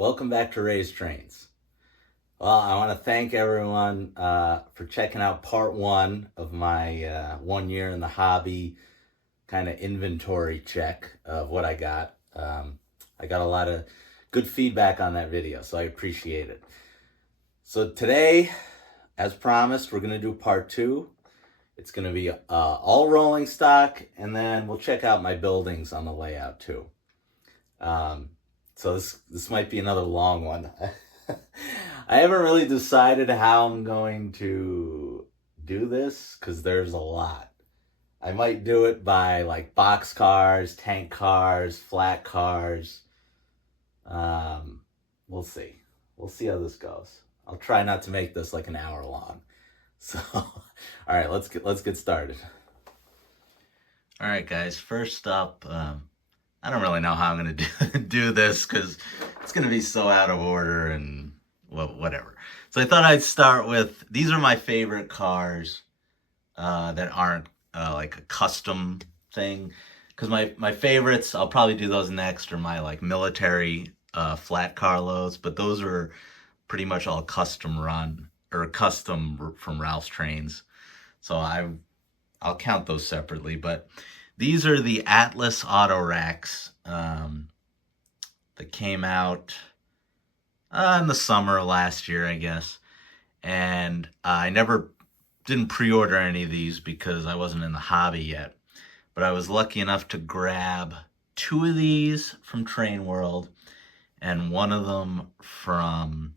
Welcome back to Raised Trains. Well, I want to thank everyone for checking out part one of my 1 year in the hobby kind of inventory check of what I got. I got a lot of good feedback on that video, so I appreciate it. So today, as promised, we're going to do part two. It's going to be all rolling stock, and then we'll check out my buildings on the layout too. So this might be another long one. I haven't really decided how I'm going to do this because there's a lot. I might do it by like box cars, tank cars, flat cars. We'll see. We'll see how this goes. I'll try not to make this like an hour long. So, all right, let's get started. All right, guys. First up, I don't really know how I'm gonna do this because it's gonna be so out of order and whatever. So I thought I'd start with, these are my favorite cars that aren't like a custom thing. Because my favorites, I'll probably do those next, are my like military flat car loads, but those are pretty much all custom run or custom from Ralph's Trains. So I'll count those separately, but these are the Atlas auto racks that came out in the summer of last year, I guess. And I didn't pre-order any of these because I wasn't in the hobby yet. But I was lucky enough to grab 2 of these from Train World and 1 of them from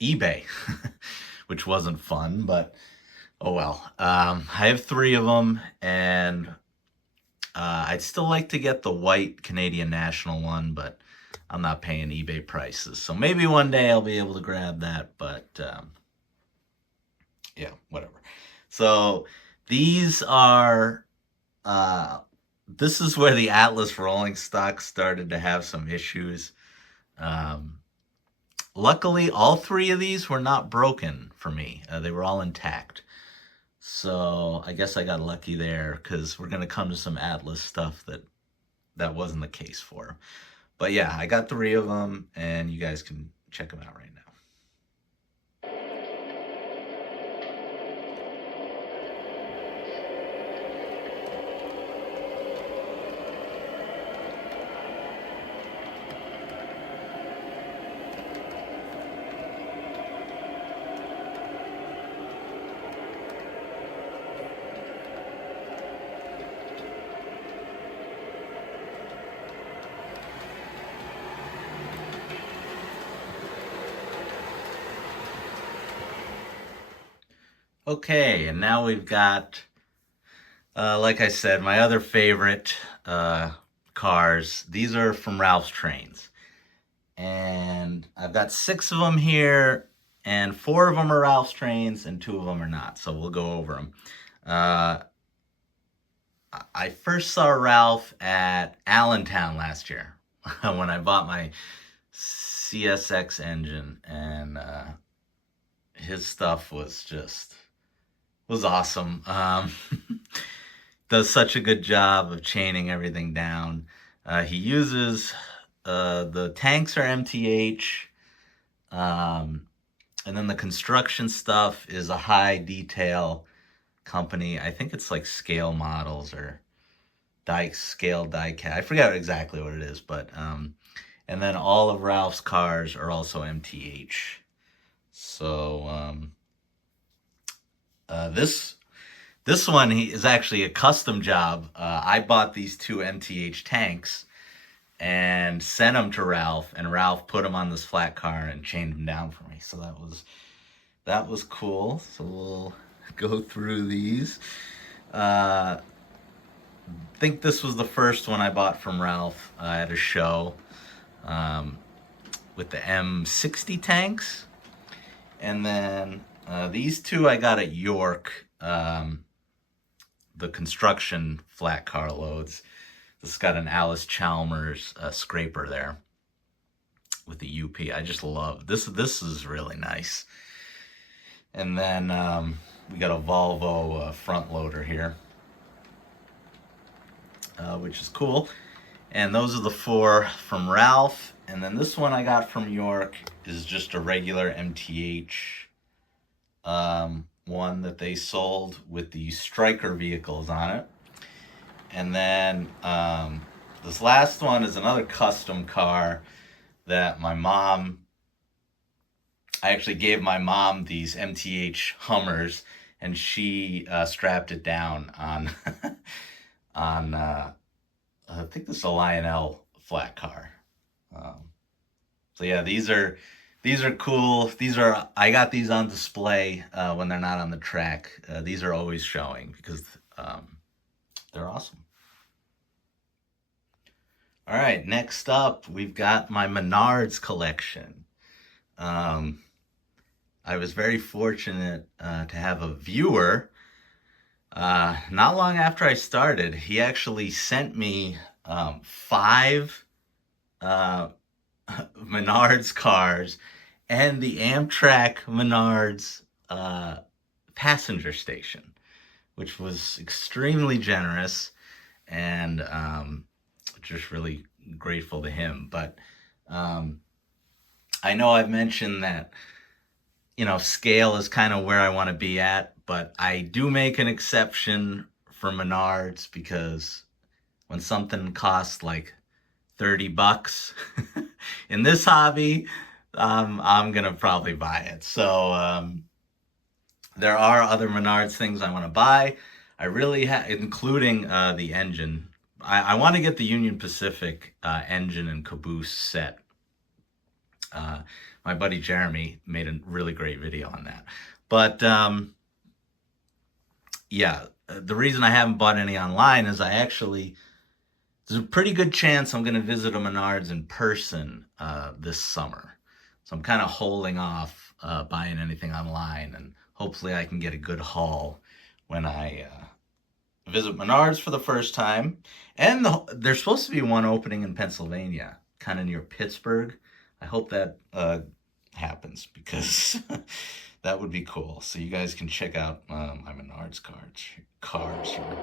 eBay, which wasn't fun, but oh well. I have 3 of them, and I'd still like to get the white Canadian National one, but I'm not paying eBay prices. So maybe one day I'll be able to grab that, but yeah, whatever. So these are, this is where the Atlas rolling stock started to have some issues. Luckily, all 3 of these were not broken for me. They were all intact. So I guess I got lucky there because we're going to come to some Atlas stuff that wasn't the case for. But yeah, I got 3 of them, and you guys can check them out right now. Okay, and now we've got, like I said, my other favorite cars. These are from Ralph's Trains. And I've got 6 of them here, and 4 of them are Ralph's Trains, and 2 of them are not. So we'll go over them. I first saw Ralph at Allentown last year when I bought my CSX engine, and his stuff was awesome. Does such a good job of chaining everything down. He uses the tanks are MTH, and then the construction stuff is a high detail company. I think it's like Scale Models or Scale Diecast. I forget exactly what it is, but and then all of Ralph's cars are also MTH. So this one is actually a custom job. I bought these 2 MTH tanks and sent them to Ralph, and Ralph put them on this flat car and chained them down for me. So that was cool. So we'll go through these. I think this was the first one I bought from Ralph at a show with the M60 tanks. And then these 2 I got at York, the construction flat car loads. This has got an Alice Chalmers scraper there with the UP. I just love this. This is really nice. And then we got a Volvo front loader here, which is cool. And those are the 4 from Ralph. And then this one I got from York is just a regular MTH one that they sold with the Striker vehicles on it. And then this last one is another custom car that I actually gave my mom these MTH Hummers, and she strapped it down on on I think this is a Lionel flat car. So yeah, these are cool. I got these on display when they're not on the track. These are always showing because they're awesome. All right, next up, we've got my Menards collection. I was very fortunate to have a viewer not long after I started. He actually sent me 5 Menards cars and the Amtrak Menards passenger station, which was extremely generous, and just really grateful to him. But I know I've mentioned that, scale is kind of where I want to be at, but I do make an exception for Menards because when something costs like $30 in this hobby, I'm gonna probably buy it. So there are other Menards things I want to buy. I really including the engine. I want to get the Union Pacific engine and caboose set. My buddy Jeremy made a really great video on that. But yeah, the reason I haven't bought any online is there's a pretty good chance I'm going to visit a Menards in person this summer. So I'm kind of holding off buying anything online, and hopefully I can get a good haul when I visit Menards for the first time. And there's supposed to be one opening in Pennsylvania, kind of near Pittsburgh. I hope that happens because that would be cool. So you guys can check out my Menards cars here.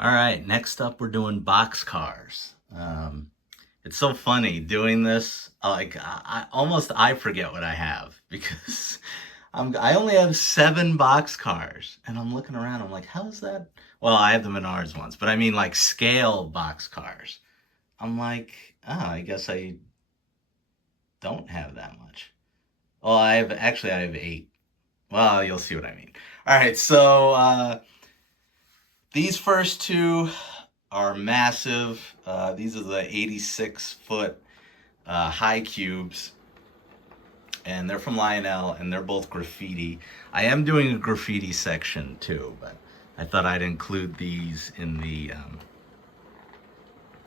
All right, next up we're doing box cars. It's so funny doing this. Like I forget what I have because I only have 7 box cars, and I'm looking around. I'm like, how is that? Well, I have the Menards ones, but I mean like scale box cars. I'm like, I guess I don't have that much. Well, I have 8. Well, you'll see what I mean. All right, so these first 2 are massive. These are the 86-foot high cubes, and they're from Lionel, and they're both graffiti. I am doing a graffiti section too, but I thought I'd include these in the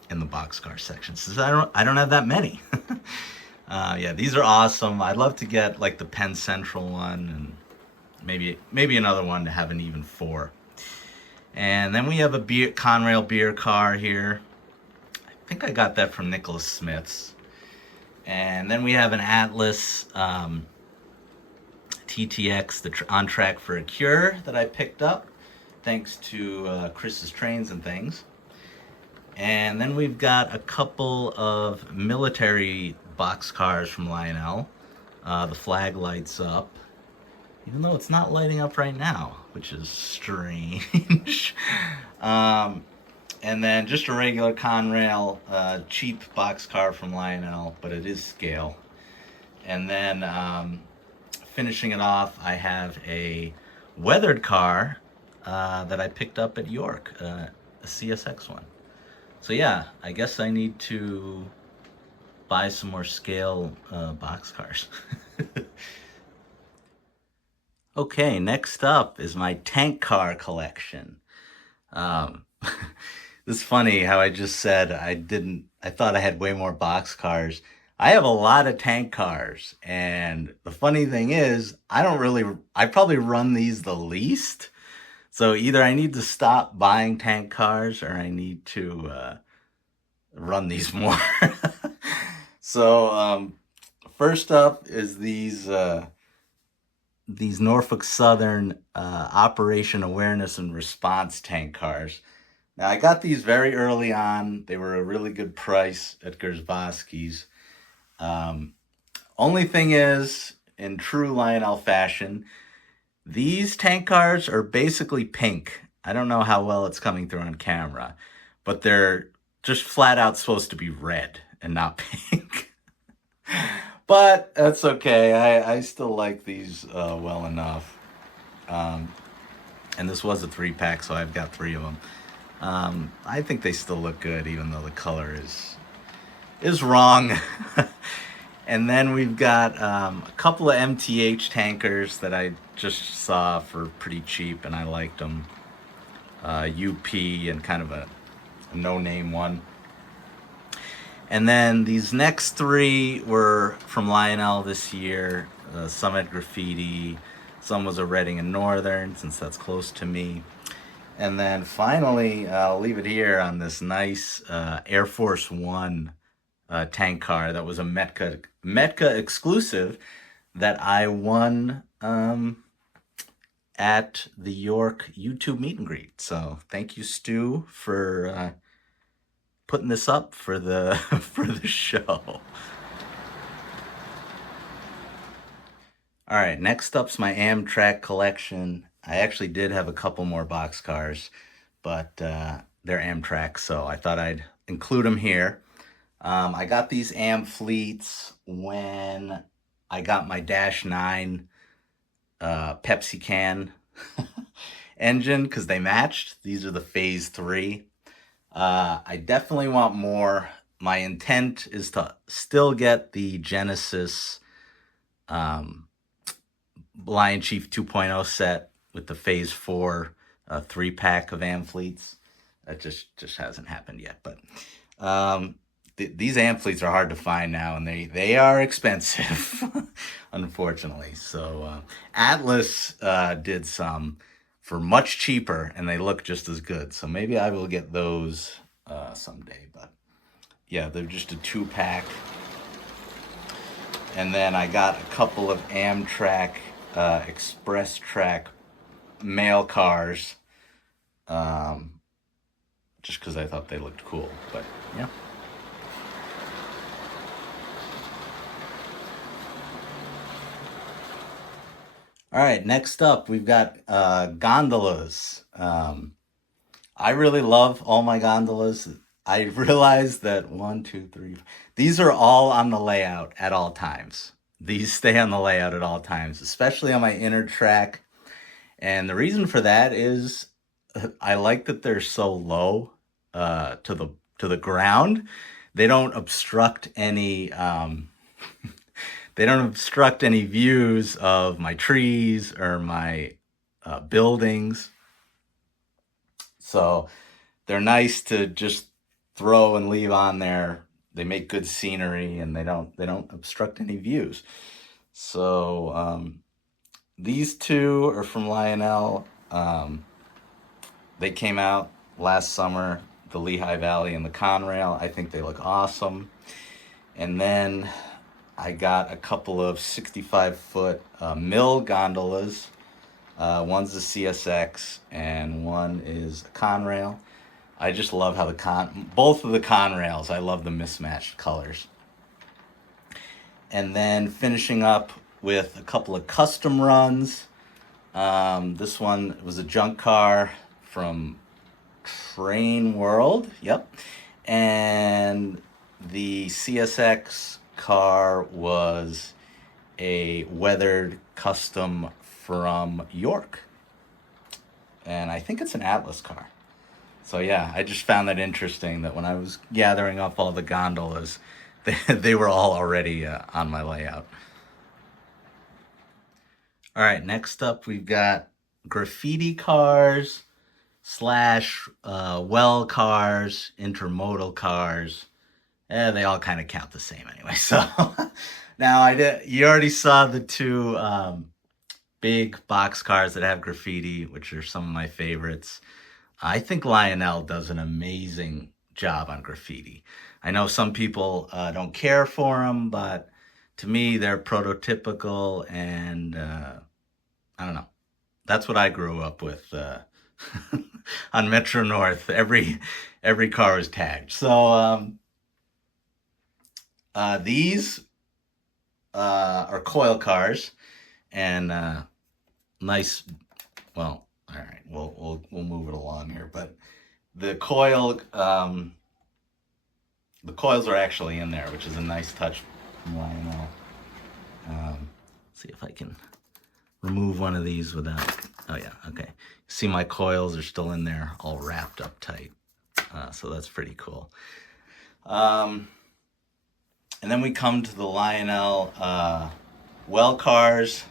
boxcar section since I don't have that many. Yeah, these are awesome. I'd love to get like the Penn Central one, and maybe another one to have an even 4. And then we have a Conrail beer car here. I think I got that from Nicholas Smith's. And then we have an Atlas TTX, On Track for a Cure, that I picked up thanks to Chris's Trains and Things. And then we've got a couple of military box cars from Lionel. The flag lights up, even though it's not lighting up right now, which is strange. And then just a regular Conrail, cheap boxcar from Lionel, but it is scale. And then finishing it off, I have a weathered car that I picked up at York, a CSX one. So yeah, I guess I need to buy some more scale boxcars. Okay, next up is my tank car collection. Um, it's funny how I just said I thought I had way more box cars. I have a lot of tank cars. And the funny thing is, I probably run these the least. So either I need to stop buying tank cars or I need to run these more. So first up is these Norfolk Southern Operation Awareness and Response tank cars. Now, I got these very early on. They were a really good price at Gersbowski's. Um, Only thing is, in true Lionel fashion, these tank cars are basically pink. I don't know how well it's coming through on camera, but they're just flat out supposed to be red and not pink. But that's okay. I still like these well enough. Um, and this was a 3-pack, so I've got 3 of them. I think they still look good, even though the color is wrong. And then we've got a couple of MTH tankers that I just saw for pretty cheap, and I liked them. UP and kind of a no-name one. And then these next 3 were from Lionel this year. Some at Graffiti, some was a Reading and Northern, since that's close to me. And then finally, I'll leave it here on this nice Air Force One tank car that was a Metka exclusive that I won at the York YouTube meet and greet. So thank you, Stu, for putting this up for the for the show. All right, next up's my Amtrak collection. I actually did have a couple more boxcars, but they're Amtrak, so I thought I'd include them here. I got these Am Fleets when I got my Dash 9 Pepsi can engine because they matched. These are the Phase 3. I definitely want more. My intent is to still get the Genesis Lion Chief 2.0 set with the Phase 4 3-pack of Am Fleets. That just hasn't happened yet. But these Am Fleets are hard to find now, and they are expensive, unfortunately. So Atlas did some for much cheaper, and they look just as good. So maybe I will get those someday. But yeah, they're just a 2-pack. And then I got a couple of Amtrak Express Track mail cars, just because I thought they looked cool. But yeah. All right, next up we've got gondolas. I really love all my gondolas. I realized that 1, 2, 3, these are all on the layout at all times. These stay on the layout at all times, especially on my inner track. And the reason for that is I like that they're so low to the ground. They don't obstruct any they don't obstruct any views of my trees or my buildings. So they're nice to just throw and leave on there. They make good scenery and they don't obstruct any views. So these 2 are from Lionel. They came out last summer, the Lehigh Valley and the Conrail. I think they look awesome. And then I got a couple of 65-foot mill gondolas. One's a CSX and one is a Conrail. I just love how both of the Conrails, I love the mismatched colors. And then finishing up with a couple of custom runs. This one was a junk car from Train World. Yep. And the CSX car was a weathered custom from York. And I think it's an Atlas car. So yeah, I just found that interesting that when I was gathering up all the gondolas, they were all already on my layout. All right, next up we've got Graffiti Cars slash well cars, intermodal cars. They all kind of count the same anyway. So now you already saw the two big box cars that have graffiti, which are some of my favorites. I think Lionel does an amazing job on graffiti. I know some people don't care for them, but to me, they're prototypical, and I don't know. That's what I grew up with on Metro North. Every car was tagged. So these are coil cars, and nice. Well, all right, we'll move it along here, but the coils are actually in there, which is a nice touch from Lionel. See if I can remove one of these without. Oh yeah, okay. See, my coils are still in there, all wrapped up tight. So that's pretty cool. And then we come to the Lionel well cars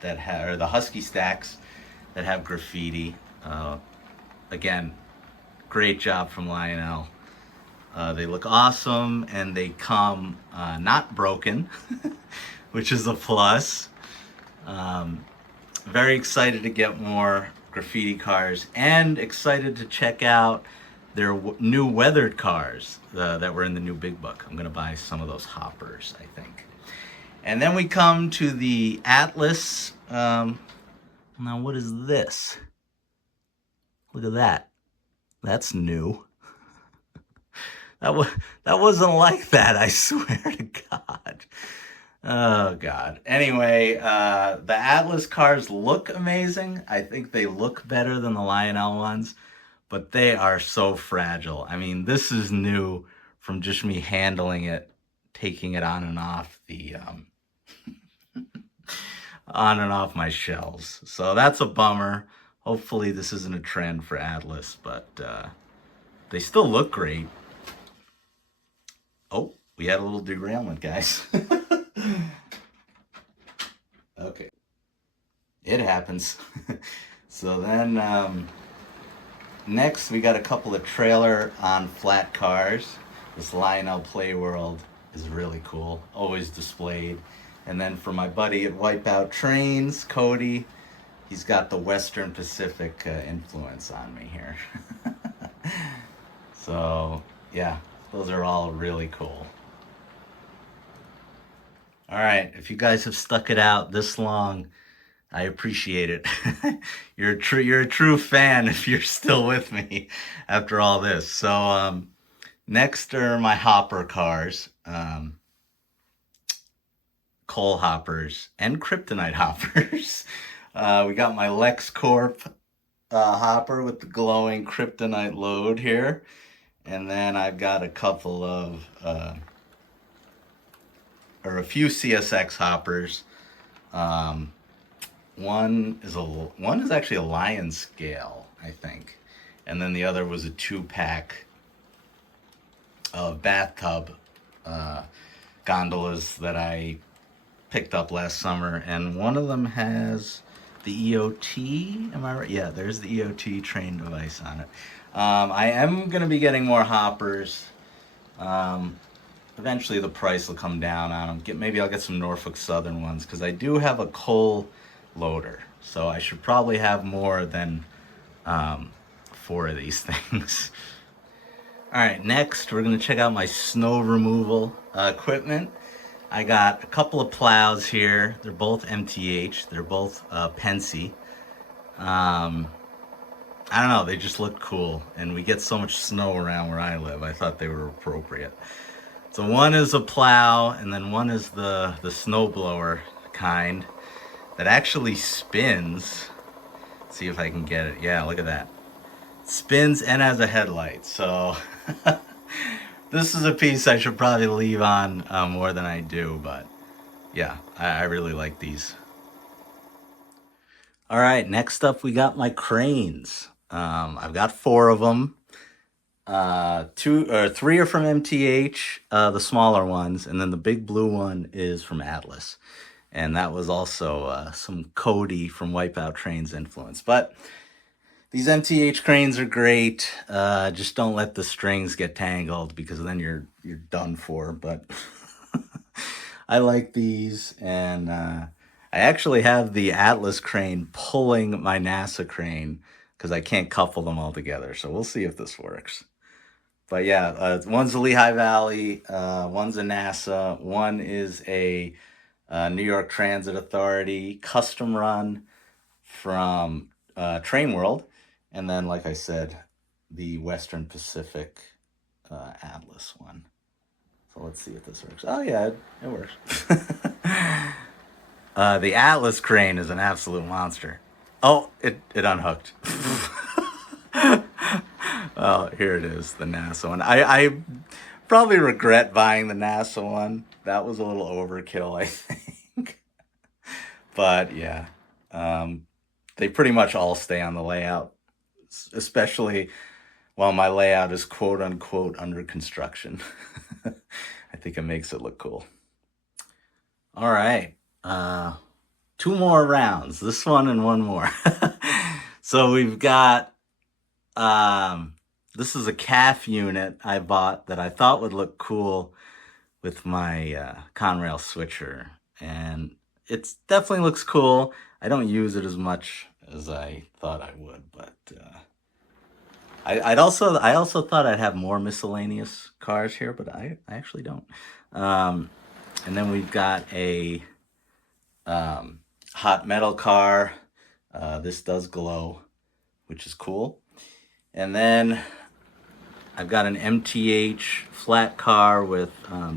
that have, or the Husky stacks that have graffiti. Again, great job from Lionel. They look awesome, and they come not broken, which is a plus. Very excited to get more graffiti cars, and excited to check out their new weathered cars that were in the new big book. I'm gonna buy some of those hoppers, I think. And then we come to the Atlas. Now what is this? Look at that. That's new. That wasn't like that, I swear to God. Oh, God. Anyway, the Atlas cars look amazing. I think they look better than the Lionel ones, but they are so fragile. I mean, this is new from just me handling it, taking it on and off the on and off my shelves. So that's a bummer. Hopefully this isn't a trend for Atlas, but they still look great. Oh, we had a little derailment, guys. Okay. It happens. So then next we got a couple of trailer on flat cars. This Lionel Play World is really cool, always displayed. And then for my buddy at Wipeout Trains, Cody, he's got the Western Pacific influence on me here. So yeah, those are all really cool. All right, if you guys have stuck it out this long, I appreciate it. You're a true fan if you're still with me after all this. So next are my hopper cars, coal hoppers and kryptonite hoppers. We got my LexCorp hopper with the glowing kryptonite load here, and then I've got a couple of or a few CSX hoppers. One is actually a Lion scale, I think, and then the other was a 2-pack of bathtub gondolas that I picked up last summer, and one of them has the EOT. Am I right? Yeah, there's the EOT train device on it. I am going to be getting more hoppers. Eventually the price will come down on them. Maybe I'll get some Norfolk Southern ones, because I do have a coal loader, so I should probably have more than 4 of these things. All right, next we're going to check out my snow removal equipment. I got a couple of plows here. They're both MTH. They're both Pensy. I don't know, they just look cool, and we get so much snow around where I live. I thought they were appropriate. So one is a plow, and then one is the snowblower kind that actually spins. Let's see if I can get it. Yeah, look at that. Spins and has a headlight. So this is a piece I should probably leave on more than I do, but yeah, I really like these. All right, next up we got my cranes. I've got 4 of them. 3 are from MTH, the smaller ones, and then the big blue one is from Atlas. And that was also some Cody from Wipeout Trains influence. But These MTH cranes are great. Just don't let the strings get tangled because then you're done for. But I like these, and I actually have the Atlas crane pulling my NASA crane because I can't couple them all together. So we'll see if this works. But yeah, one's a Lehigh Valley, one's a NASA, one is a New York Transit Authority custom run from Train World, and then, like I said, the Western Pacific Atlas one. So let's see if this works. Oh yeah, it works. The Atlas crane is an absolute monster. Oh, it unhooked. Oh, here it is, the NASA one. I probably regret buying the NASA one. That was a little overkill, I think. But yeah, they pretty much all stay on the layout, especially while my layout is quote unquote under construction. I think it makes it look cool. All right. Two more rounds, this one and one more. So we've got, this is a calf unit I bought that I thought would look cool with my Conrail switcher. And it definitely looks cool. I don't use it as much as I thought I would, but I also thought I'd have more miscellaneous cars here, but I actually don't. And then we've got a hot metal car. This does glow, which is cool. And then I've got an MTH flat car with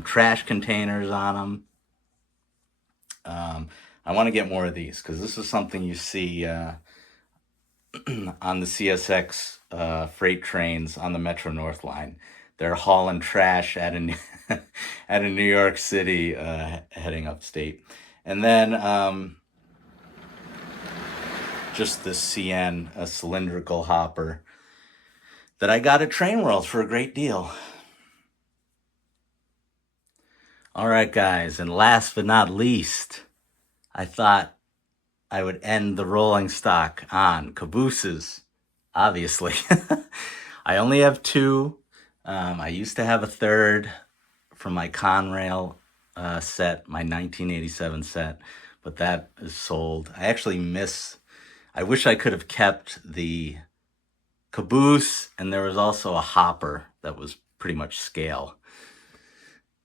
trash containers on them. I want to get more of these because this is something you see on the CSX freight trains on the Metro North line. They're hauling trash at a New York City heading upstate. And then just this CN, a cylindrical hopper that I got at Train World for a great deal. All right, guys, and last but not least, I thought I would end the rolling stock on Cabooses, obviously. I only have two. I used to have a third from my Conrail set, my 1987 set, but that is sold. I wish I could have kept the Caboose, and there was also a hopper that was pretty much scale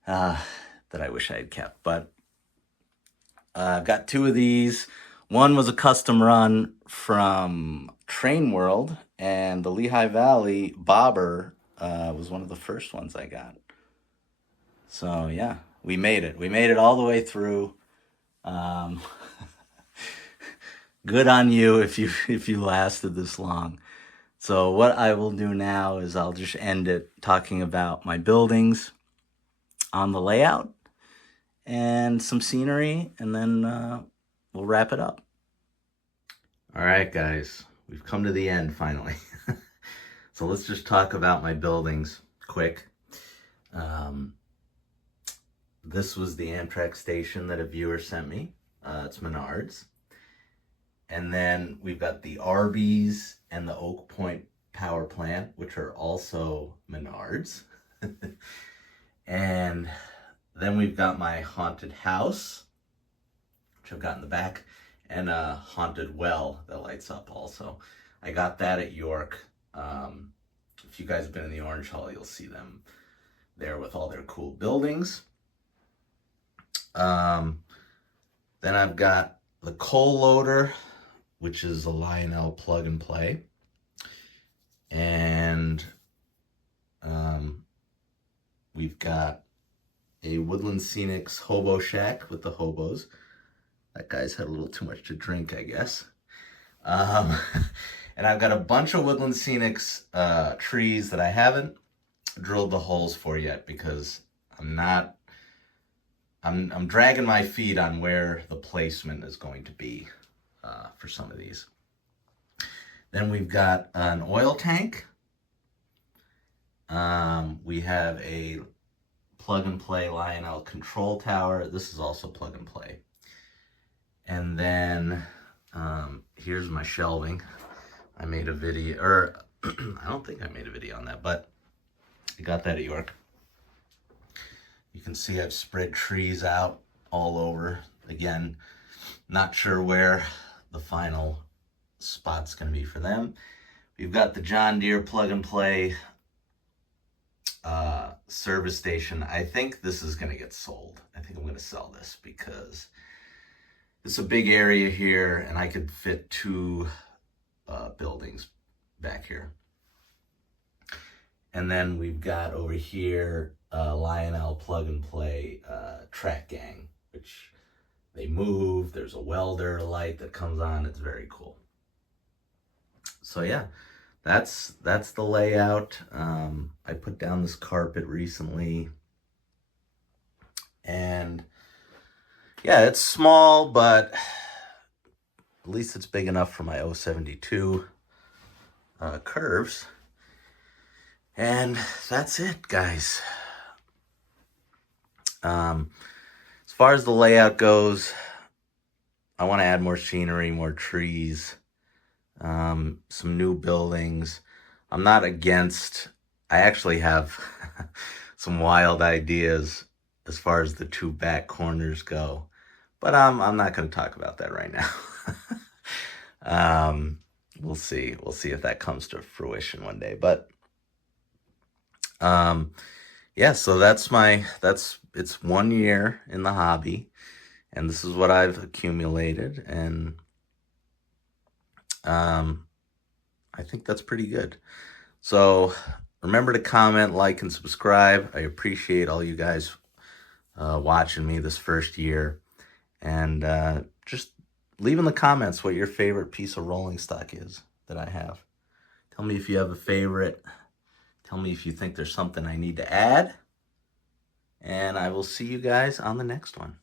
that I wish I had kept. But I've got two of these. One was a custom run from Train World, and the Lehigh Valley bobber was one of the first ones I got. So yeah, we made it. We made it all the way through. Good on you if you lasted this long. So what I will do now is I'll just end it talking about my buildings on the layout and some scenery, and then we'll wrap it up. All right, guys, we've come to the end finally. So let's just talk about my buildings quick. This was the Amtrak station that a viewer sent me. It's Menards. And then we've got the Arby's and the Oak Point power plant, which are also Menards. And then we've got my haunted house, which I've got in the back, and a haunted well that lights up also. I got that at York. If you guys have been in the Orange Hall, you'll see them there with all their cool buildings. Then I've got the coal loader, which is a Lionel plug and play. And we've got a Woodland Scenics hobo shack with the hobos. That guy's had a little too much to drink, I guess. And I've got a bunch of Woodland Scenics trees that I haven't drilled the holes for yet because I'm dragging my feet on where the placement is going to be for some of these. Then we've got an oil tank. We have a plug and play Lionel control tower. This is also plug and play. And then here's my shelving. I made a video, or I don't think I made a video on that, but I got that at York. You can see I've spread trees out all over. Again, not sure where the final spot's going to be for them. We've got the John Deere plug and play service station. I think this is going to get sold. I think I'm going to sell this because it's a big area here and I could fit 2 buildings back here. And then we've got over here Lionel plug and play track gang, which they move. There's a welder light that comes on. It's very cool. So yeah, that's the layout. I put down this carpet recently, and yeah, it's small, but at least it's big enough for my 072 curves. And that's it, guys. As far as the layout goes, I want to add more scenery, more trees, some new buildings. I'm not against, I actually have some wild ideas as far as the 2 back corners go, but I'm not going to talk about that right now. We'll see if that comes to fruition one day, but yeah, so it's 1 year in the hobby, and this is what I've accumulated, and I think that's pretty good. So remember to comment, like, and subscribe. I appreciate all you guys watching me this first year, and just leave in the comments what your favorite piece of rolling stock is that I have. Tell me if you have a favorite. Tell me if you think there's something I need to add. And I will see you guys on the next one.